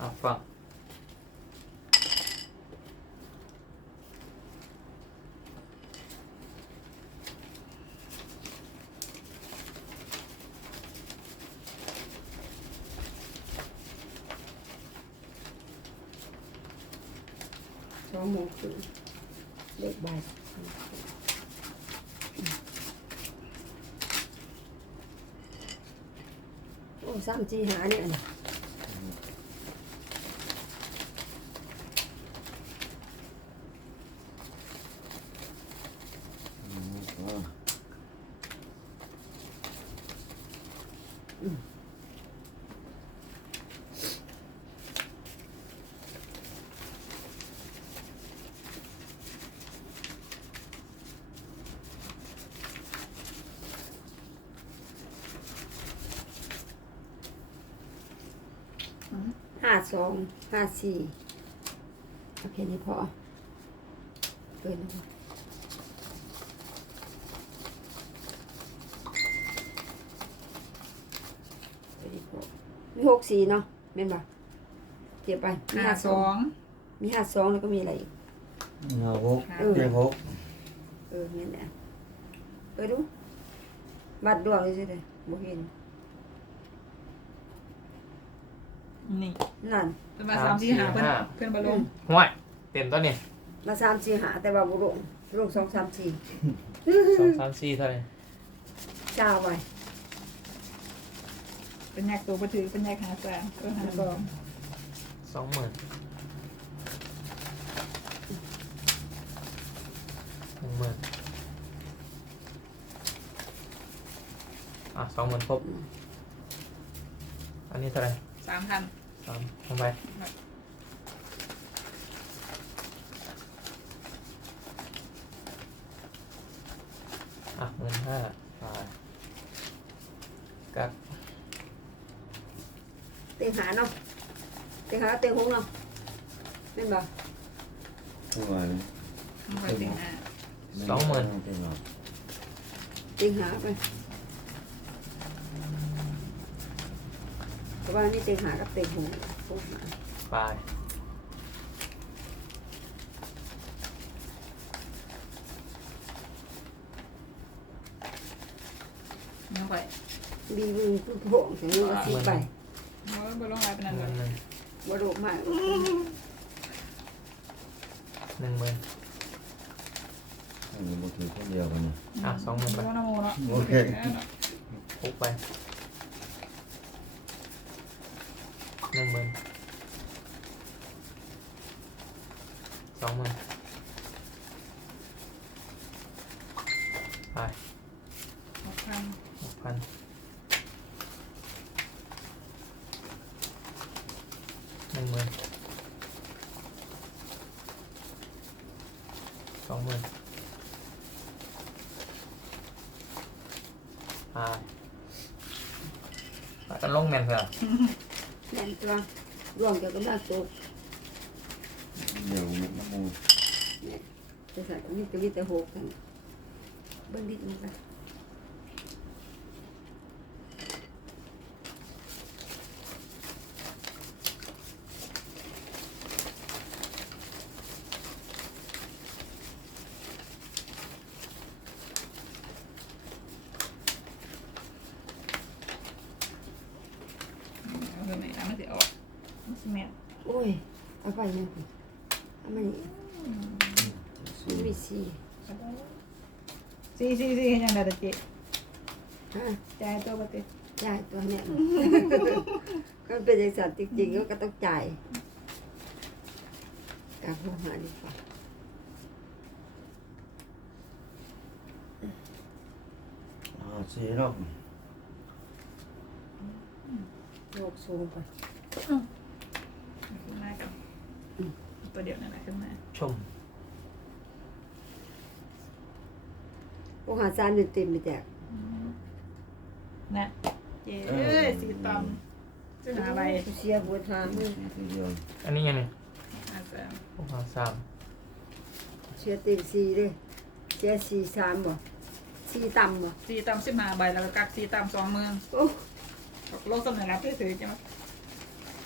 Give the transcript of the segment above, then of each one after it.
อะฟังสองโมงครึ่งเลขบ่ายโอ้สามจีหาเนี่ยนะ อืมอ๋อ ห้าสองห้าสี่โอเคนี่พอเกินแล้วเกินนี่พอมีหกสี่เนาะเม่นบ่เก็บไปมีห้าห้าสสอองงมีห้าสองแล้วก็มีอะไรอีกห้าหกห้าเจ็ดหกเออนี่นแหละไปดูบัดดวงเลยสิเด้อบ่เห็น นี่นั่นเป็นมาสามสี่ห้าเพื่อนเพื่อนบอลลงห่วยเต็มตัวนี่มาสามสี่หาแต่ว่าบ่ลงลงสองสามสี่สองสามสี่เท่าไหร่จ้าไว้เป็นแยกตัวไปถือเป็นแยกหาสามก็หาสองสองหมื่นหนึ่งหมื่นอะสองหมื่นครบอันนี้เท่าไหร่สามพัน สามลงไปอะหมื่นห้าไปกักเต็งหาเนาะเต็ ราะว่านี่เต็งหากับเต็งหงหงหาไปน้องไปดีมึงคือโผงถึงว่าสิไปโอ้ยบอลลงอะไรเป็นอันหเลมื่นยหนึ่งบ่โดมากหนึ่งหมื่นอันนี้บุถือคนเดียวกันนะอะสองหมื่นไปน้องนโมเนาะโอเคหกไปหนึ่งหมื่น สองหมื่นไปหกพันหกพันหนึ่งหมื่นสองหมื่นไปไปกันลงแมนเถอะ แม่นตัวรวมเกี่ยวกับด้านตัวเดี๋ยวมุกน้ำมูจะใส่นี่ก็มีแต่หก กันเบิ่งดิลงไปเอาไปไหนแล้ว มันจะออกมันสิแม่นโอ้ยเอาไปเนี่ยเอามานี่มันมีสี่สี่สี่สี่ให้ยังได้แต่เจ๊ฮะจ่ายตัวปฏิจ่ายตัวเนี่ยก็เป็นอย่างสัตว์จริงๆก็ต้องจ่ายกลับหัวหาดีกว่าอ่าสี่รอบโลกสูงไปขึ้นมากับ ตัวเดียวนั่นแหละขึ้นมาชมพวกหาจานเต็มๆไปแจกนะเจ๊เอ้ยสีตำจะหาอะไรเสียบัวทางสี่ทีเดียวอันนี้ยังไงหาสามหกหาสามเสียเต็มสี่เลยเสียสี่สามบ่สี่ต่ำบ่สีตำสิบห้าใบแล้วก็กักสีตำสองเมืองโอ้โลกสมัยรับได้ถือจัง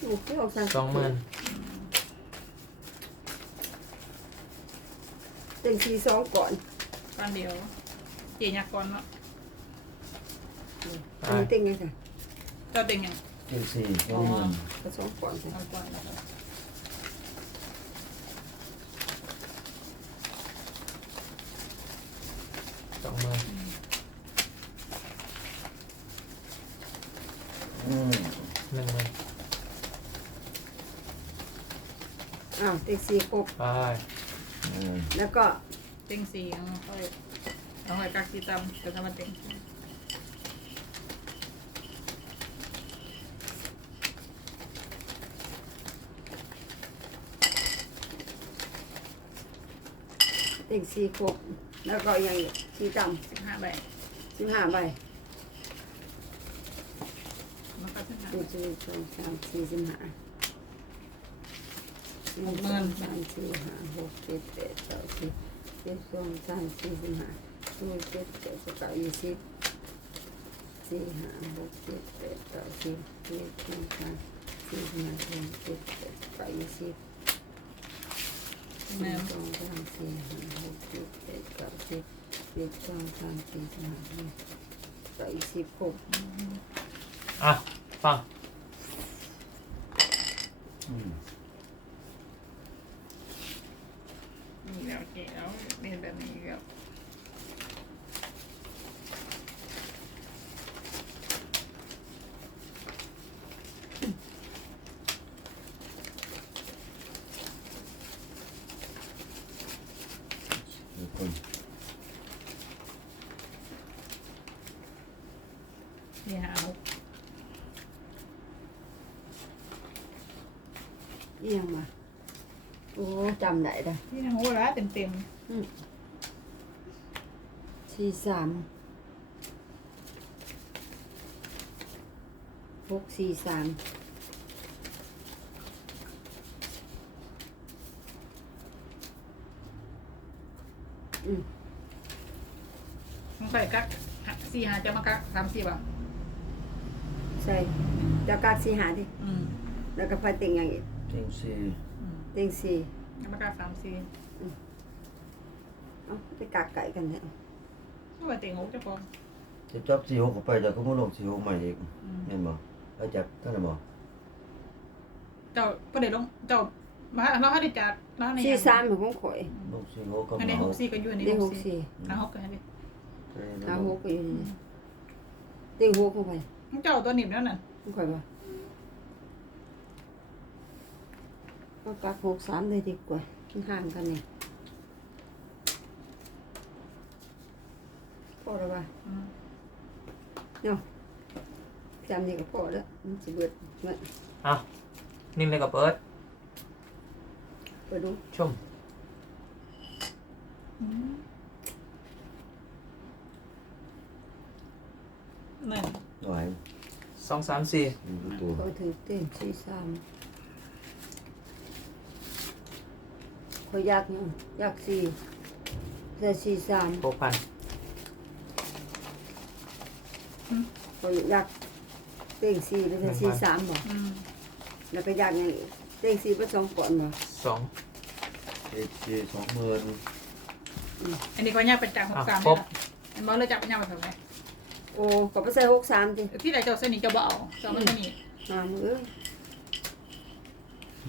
โอ้ยออกสามสองหมื่น เต็งสี่สองก่อนก้อนเดียวเจียกก่อนเนาะอันนี้เต็งไงค่ะเจ้าเต็งยังเจ็ดสี่สองหมื่นก็สองก่อนค่ะเอาก่อนแล้วก็สองหมื่นอืมหนึ่งหมื่นอ้าวเต็งสี่ครบไปอืม แล้วก็เต็งสี่เอาค่อยเอาค่อยกักสีตำแต่ถ้ามันเต็งเต็งสี่ครบแล้วก็อย่างอีกสี่ต่สิบห้าใบำสิบห้าใบมันก็สิบห้าหนึ่งสองสามสามสี่สิบห้า หนึ่งสองสามสี่ห้าหกเจ็ดแปดเก้าสิบเจ็ดสองสามสี่สิบห้าหกเจ็ดแปดสิบเก้ายี่สิบสี่ห้าหกเจ็ดแปดเก้าสิบเจ็ดสองสามสี่ห้าหกเจ็ดแปดเก้ายี่สิบหแม่สองสามสี่ห้าหกเจ็ดแปดเก้าสิบเจ็ดสองสามสี่ห้าหกเก้ายี่สิบหกอะฟัง อืม นี่แล้วโอเคแล้ว เรียนแบบนี้แล้วเดี๋ยว สี่สามหกสี่สามๆมันไปกักสี่หาจะมากักสามสี่ป่ะใช่แล้วกากสี่หาดิ อืมแล้วก็ไฟเต็งอย่างอีกเจ็ดสี่อืมเต็งสี่ จะมากักสามสี่ เอ้าจะกากไก่กันเนี่ยไม่ ว่าเต็งหกจะพอจะจับสี่หกเข้าไปแต่ก็มาลงสี่หกใหม่อีกอืมเห็นบ่แล้วจับเท่าไหร่บ่เจ้าประเดี๋ยวลงเจ้ามาเราให้ได้จัดเราในสี่สามเป็นของข่อยลงสี่หกก็อันเหนี้มาหกสี่ก็อยู่อันนี้เต็งหหกกสี่สี่อะหกกันดิหาหกก็อยู่นี่เต็งหกเข้าไปเจ้าตัวหนีบนั่นน่ะของข่อยป่ะก็กากหกสามเลยดีกว่าห่างกันเนี่ยพอ แล้วป่ะอืมจำนี่ก็พอแล้วมันจะเบิดเมื่ออะนิ่มเลยกับเปิดไปดูชมอืมนั่นหน่อยสองสามสี่มีตัวเขาถือเต็มสี่สามเขาอยากยังอยากสี่แต่สี่สามหกพัน เขาอยากเต็งสี่ไปแต่สี่สามบอกอืมแล้วก็อยากยังอีกเต็งสี่ไปสองก่อนบอกสองเจ็ดสี่สองหมื่นอันนี้ก็ย่าเป็นจากหกอะสามครนี่บแหละอันบอกเลยจับเป็นย่าไปทำไมโอ้ก็ไปใส่หกสามดิที่ไหนเจ้าเส้นนี้เจ้าบ่เอาเจ้าไม่สนิทมามือเอ้ย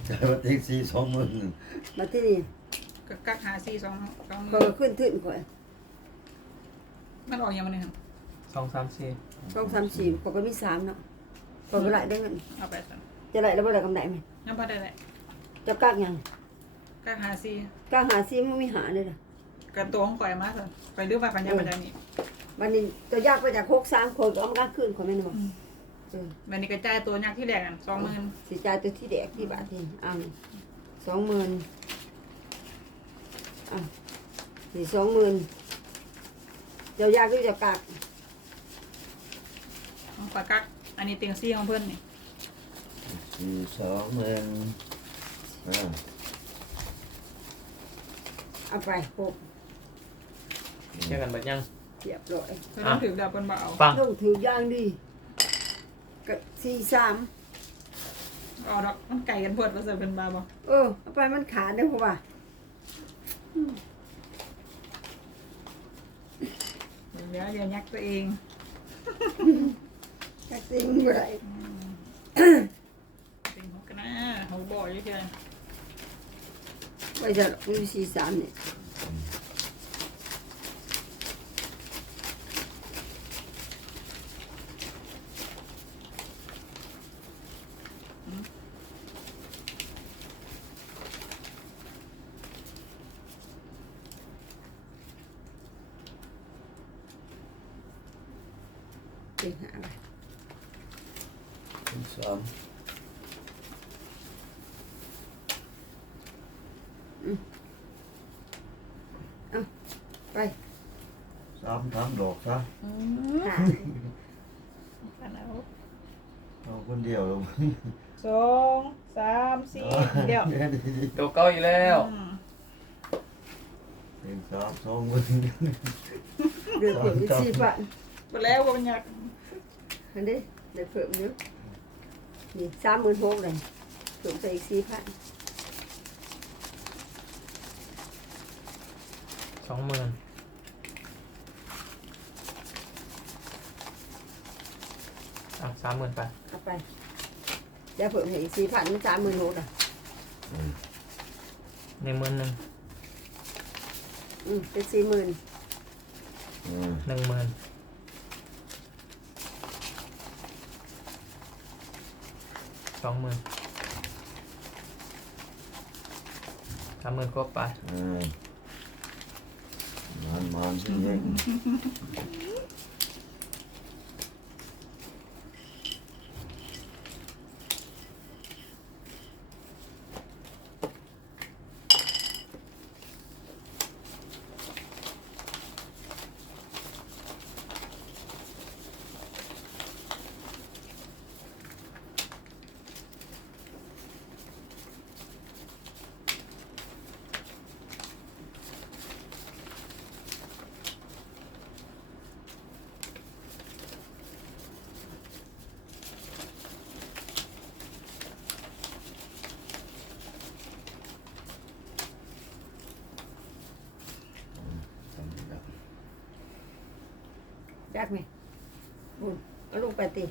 จ่ายมาเจ็ดสี่สองหมื่นมาที่นี่ก็กักหาสี่สองสองเขาก็ขึ้นทึ่นข่อยมันออกยังไงครับ สองสามสี่สองสามสี่เขาก็มีสามเนาะเขาก็ไหลได้เงินเอาไปสั่นจะไหลแล้วบ่ได้กำไรไหมยังพอได้แหละจะกากยังกักหาสี่กากหาซี่มันมีหาเลยล่ะกระตัวของข่อยมาสั่นไปดูว่ากันยังมาจากนี้วันนี้ตัวยากไปจากหกสามคนก็เอามากางขึ้นคนไม่นบอกเออวันนี้กระจายตัวยากที่แรกอะสองหมื่นสิจ่ายตัวที่แดกที่บาทนี่เอานี่สองหมื่นอะนี่สองหมื่นเดี๋ยวยากก็จะกาก ของข่อยกักอันนี้เตียงซี่ของเพื่อนนี่สี่สองหมื่นอ่าเอาไปหกเชื่อกันเบิดยัง เรียบร้อยเพื่อนต้องถือดาวเพื่อนบ่เอาฟังต้องถือย่างดีกับสี่สามเอาดอกมันไก่กันเพิดมาเสิร์ฟเป็นบาบอกเออเอาไปมันขาดได้หัวเดี๋ยวเดี๋ยวยักตัวเอง จักจริงเมื่อไหรเป็นหกกันนะเขาบอกเยอะเกินไว้จะมีสี่สามเนี่ย เป็นหาไป เป็นสาม ไปสามสามดอกซะหากันเอาเอาคนเดียวลงสองสามสี่เดี๋ยวตัวเก้าอีกแล้วอืมเป็นสามสองมือเดือดเพิ่มอีกสี่พันหมดแล้วว่ามันอยากอันนี้เดือดเพิ่มเยอะนี่สามหมื่นหกเลยเพิ่มไปอีกสี่พันสองหมื่นอะ สามหมื่นไปเอาไปเดี๋ยวเพิ่มให้อีกสี่พันมันสามหมื่นหกอะ ในหมื่นหนึ่งอืมเป็นสี่หมื่นอืมหนึ่งหมื่นสองหมื่นสามหมื่นครบไป อืมมันมันจริง จักไหมบุญเอาลูกไปตี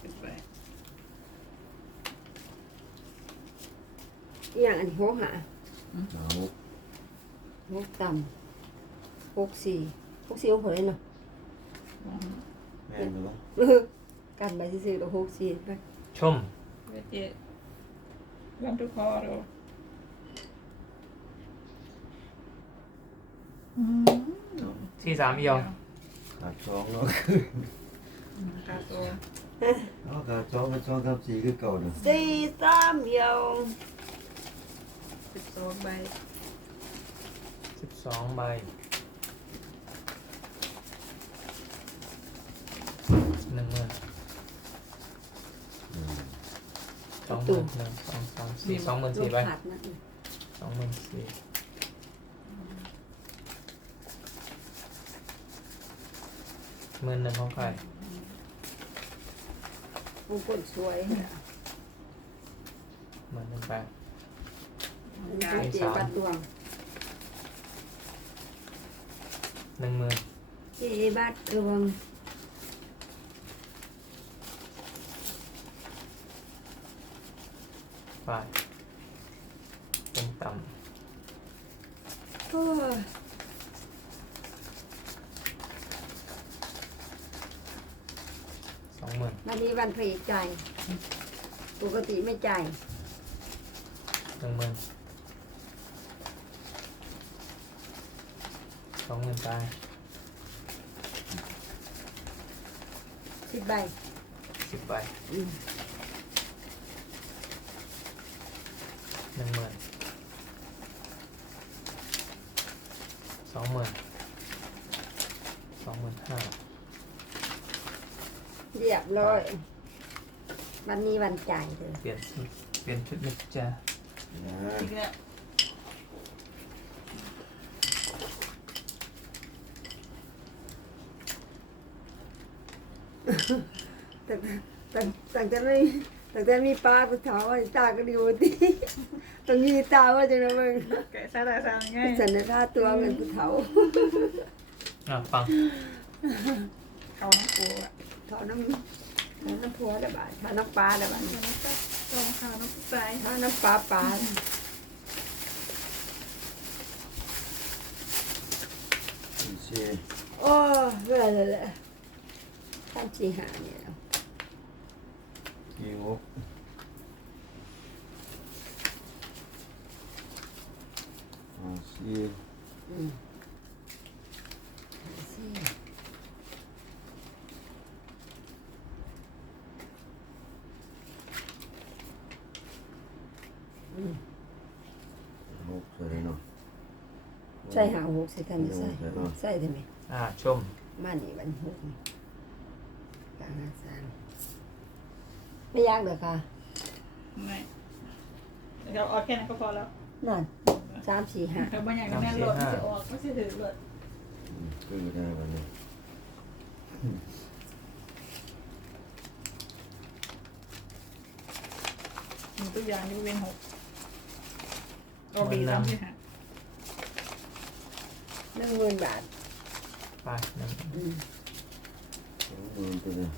เป็นไปอหย่างอันนี้หกหาหนามุกหกต่ำหกสี่หกสี่หกเผยเนาะแม่นหรือเปล่าเออกันไปซื้อๆตัวหกสี่ไปชมเวทเจ็ดวันทุกค อดูอืมสี่สามเอียวขาดสองเนาะขาตัวเอาขาดสองกับสองกับสี่คือเก่าเนาะสี่สามเดียวสิบสองใบสิบสองใบหนึ่งหมื่นอืมสองหมื่นหนึ่งสองสามสี่สองหมื่นสี่ใบลูกขาดนะสองหมื่นสี่ หมื่นหนึ่งของใครมงกุฎสวยหมื่นหนึ่งไปมันเจบัดดวง หนึ่งหมื่นเจบัดดวง ไปเป็นต่ โอ้ยำ สองหมื่นวันนี้วันผลิตจ่ายปกติไม่จ่ายหนึ่งหมื่นสองหมื่นไปสิบใบสิบใบอืมหนึ่งหมื่น วันนี้วันจ่ายเลยเปลี่ยนชุดเปลี่ยนชุดนะจ๊จริต่ยแต่แต่แต่แต่ไม่แต่แต่มีป้าไปถามว่าตาก็ดีดีตรงนี้ตาว่าจะนะมึงแกะซาตาง่ายฉันในผ้าตัวเงินกูเถาอะฟังเขาน้ำปูอะเขาน้ำ เฒ่าน้ำพัวละบาทเฒ่าน้ำปลาละบาทมันก็ลองข้าวน้ำใสเฒ่าน้ำปลาปลาสี่สี่โอ้เบื่อเลยแหละทำสี่หาเนี่ยสี่หกห้าสี่อืมหาสี่ หกใส่เนาะ ใส่หาหก ใส่กันไม่ใส่ใส่ได้ไหมอ่าชมมานี่วันหกนี่กลางหาสามไม่ยากเลยค่ะไม่เราเอาแค่นั้นก็พอแล้วนั่นสามสี่ห้าแต่บางอย่างก็แม่หลดไม่จะออกไม่ใช่ถือหลดอืมคือได้วันนี้มีตัวอย่างยกเว้นหกเราบีแล้วที่หา หนึ่งหมื่นบาทไปหนึ่งอืมสองหมื่นตัวเนี่ย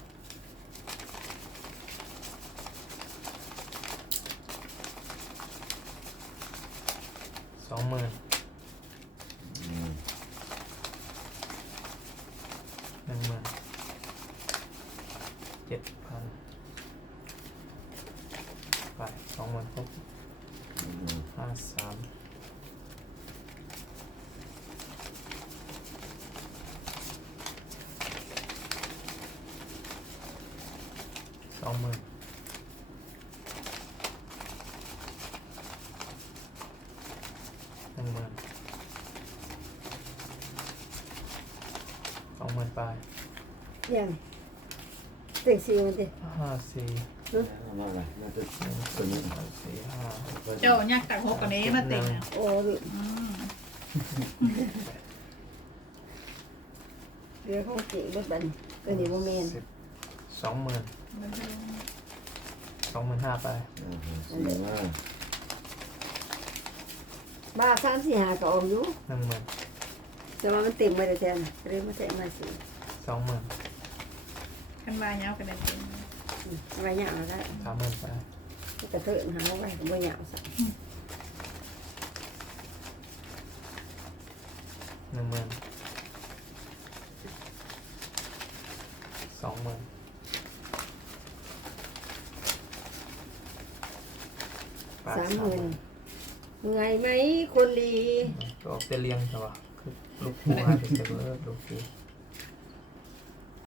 สองหมื่น อืม หนึ่งหมื่นเจ็ดพันไปสองหมื่นหก อืม ห้าสามสองหมื่นหนึ่งหมื่นสองหมื่น ไปยังเต็งสี่มันดิห้าสี่เอามาละน่าจะหนึ่งตัวนี้สองสี่ห้าหกเจ้ายักษ์ตักหกกันนี้มาติงอะโอ้ยอืมเรือของจีรถบันตัวนี้โมเมนสิบสองหมื่นมันจะสองหมื่นห้าไปอ่าสี่มาบ้าสามสี่ห้าก็ออกอยู่หนึ่งหมื่น แต่ว่ามันเต็มไปแต่แทนเรียกมาแทนมาสี่สองหมื่นขันวายยาวกันได้จริงอืมเอาไว้เหยาวได้สามหมื่นไปกระเทินหาเอาไว้ก็บ่เหยาวสักหนึ่งหมื่นสองหมื่นไปสามหมื่นไงไหมคนดีก็ออกจะเลี้ยงใช่ปะ คือลูกผู้หาจะเสร็จแล้วลูกพี่